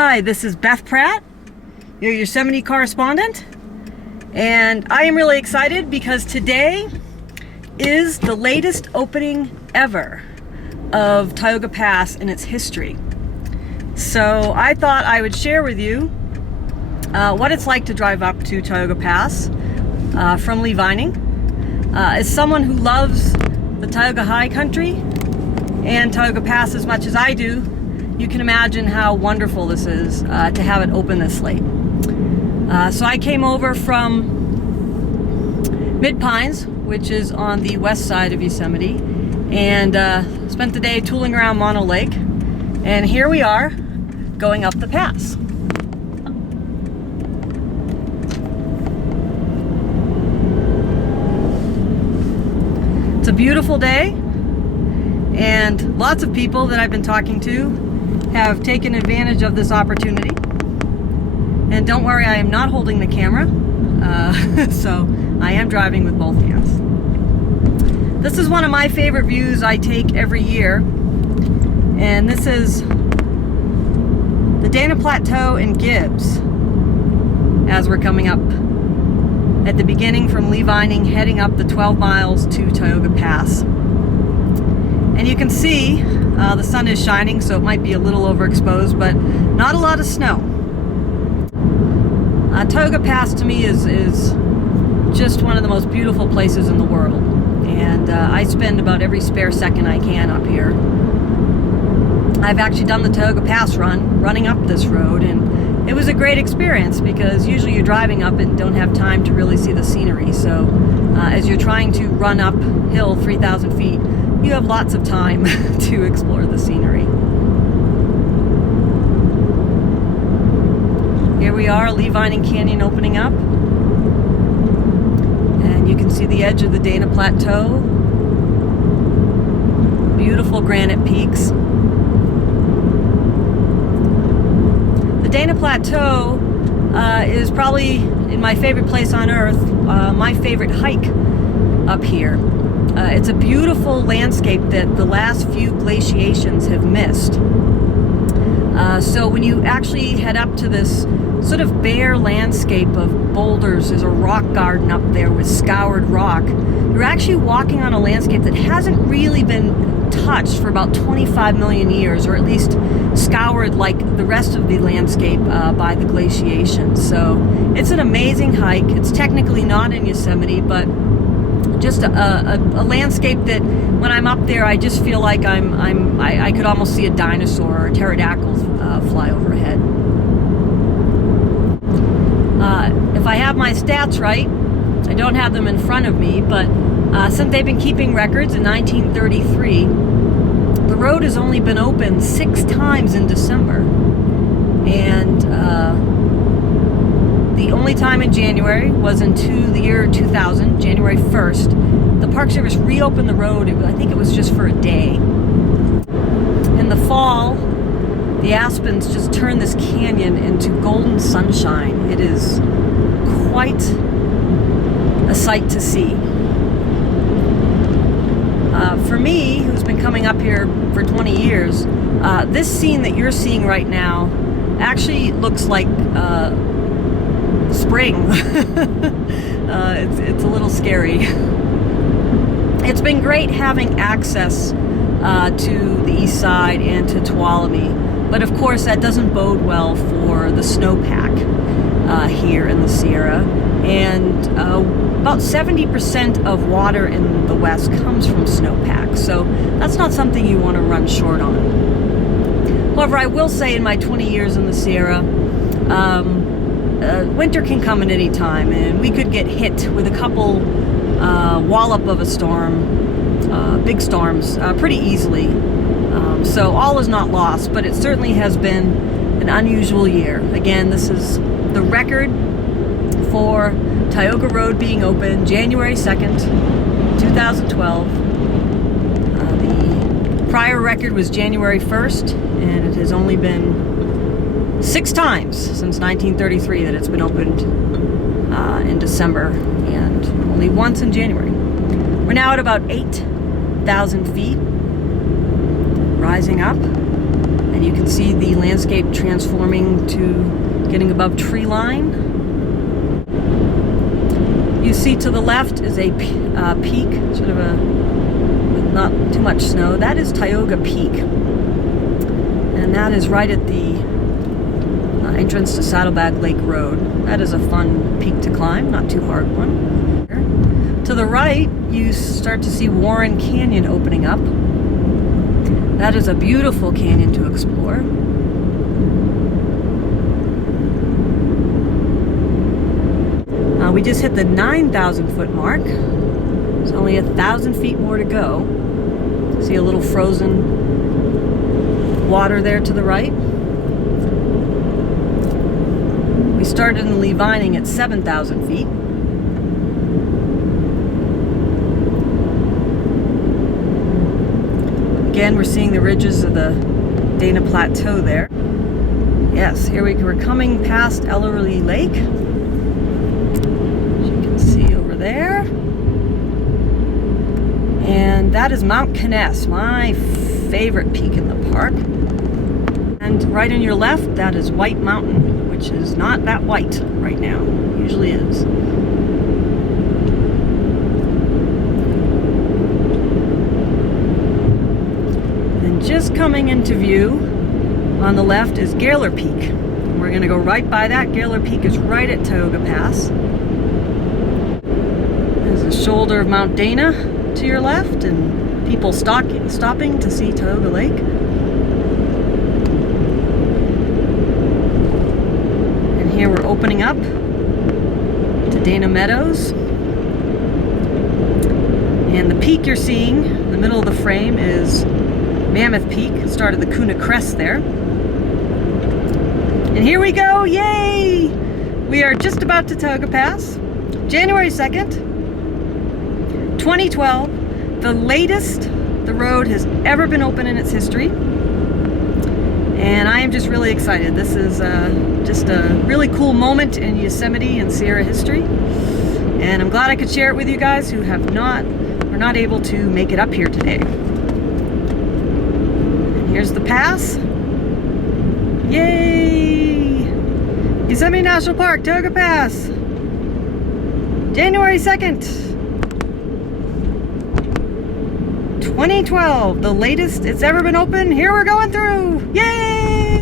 Hi, this is Beth Pratt, your Yosemite correspondent, and I am really excited because today is the latest opening ever of Tioga Pass in its history. So I thought I would share with you what it's like to drive up to Tioga Pass from Lee Vining. As someone who loves the Tioga High Country and Tioga Pass as much as I do, you can imagine how wonderful this is to have it open this late. So I came over from Mid-Pines, which is on the west side of Yosemite, and spent the day tooling around Mono Lake. And here we are, going up the pass. It's a beautiful day, and lots of people that I've been talking to have taken advantage of this opportunity. And don't worry, I am not holding the camera, so I am driving with both hands. This is one of my favorite views I take every year, and this is the Dana Plateau and Gibbs as we're coming up at the beginning from Lee Vining, heading up the 12 miles to Tioga Pass. And you can see the sun is shining, so it might be a little overexposed, but not a lot of snow. Tioga Pass to me is just one of the most beautiful places in the world, and I spend about every spare second I can up here. I've actually done the Tioga Pass running up this road, and it was a great experience because usually you're driving up and don't have time to really see the scenery. So as you're trying to run uphill 3,000 feet, you have lots of time to explore the scenery. Here we are, Lee Vining Canyon opening up. And you can see the edge of the Dana Plateau. Beautiful granite peaks. The Dana Plateau is probably, in my favorite place on earth, my favorite hike up here. It's a beautiful landscape that the last few glaciations have missed. So when you actually head up to this sort of bare landscape of boulders, there's a rock garden up there with scoured rock. You're actually walking on a landscape that hasn't really been touched for about 25 million years, or at least scoured like the rest of the landscape by the glaciation. So it's an amazing hike. It's technically not in Yosemite, but just a landscape that when I'm up there, I just feel like I could almost see a dinosaur or a pterodactyl fly overhead. If I have my stats right, I don't have them in front of me, but since they've been keeping records in 1933, the road has only been open 6 times in December. And the only time in January was into the year 2000, January 1st. The Park Service reopened the road. I think it was just for a day. In the fall, the aspens just turned this canyon into golden sunshine. It is quite a sight to see. For me, who's been coming up here for 20 years, this scene that you're seeing right now actually looks like spring. It's a little scary. It's been great having access to the east side and to Tuolumne, but of course that doesn't bode well for the snowpack here in the Sierra. And about 70% of water in the west comes from snowpack, so that's not something you want to run short on. However, I will say in my 20 years in the Sierra, winter can come at any time, and we could get hit with a couple wallop of a storm, big storms, pretty easily. So all is not lost, but it certainly has been an unusual year. Again, this is the record for Tioga Road being open January 2nd, 2012. The prior record was January 1st, and it has only been 6 times since 1933 that it's been opened in December, and only once in January. We're now at about 8,000 feet, rising up, And you can see the landscape transforming to getting above tree line. You see to the left is a peak, sort of a, with not too much snow. That is Tioga Peak. And that is right at the entrance to Saddlebag Lake Road. That is a fun peak to climb, not too hard one. To the right, you start to see Warren Canyon opening up. That is a beautiful canyon to explore. We just hit the 9,000 foot mark. There's only 1,000 feet more to go. See a little frozen water there to the right. We started in the Levining at 7,000 feet. Again, we're seeing the ridges of the Dana Plateau there. Yes, here we're coming past Ellery Lake. As you can see over there. And that is Mount Kenness, my favorite peak in the park. And right on your left, that is White Mountain, which is not that white right now. Usually is. And just coming into view on the left is Gaylor Peak. We're going to go right by that. Gaylor Peak is right at Tioga Pass. There's the shoulder of Mount Dana to your left, and people stopping to see Tioga Lake. And here we're opening up to Dana Meadows. And the peak you're seeing in the middle of the frame is Mammoth Peak. It started the Kuna Crest there. And here we go, yay! We are just about to Tioga Pass. January 2nd, 2012, the latest the road has ever been open in its history. And I am just really excited. This is just a really cool moment in Yosemite and Sierra history. And I'm glad I could share it with you guys who are not able to make it up here today. And here's the pass. Yay! Yosemite National Park, Tioga Pass. January 2nd, 2012, the latest it's ever been open. Here we're going through. Yay!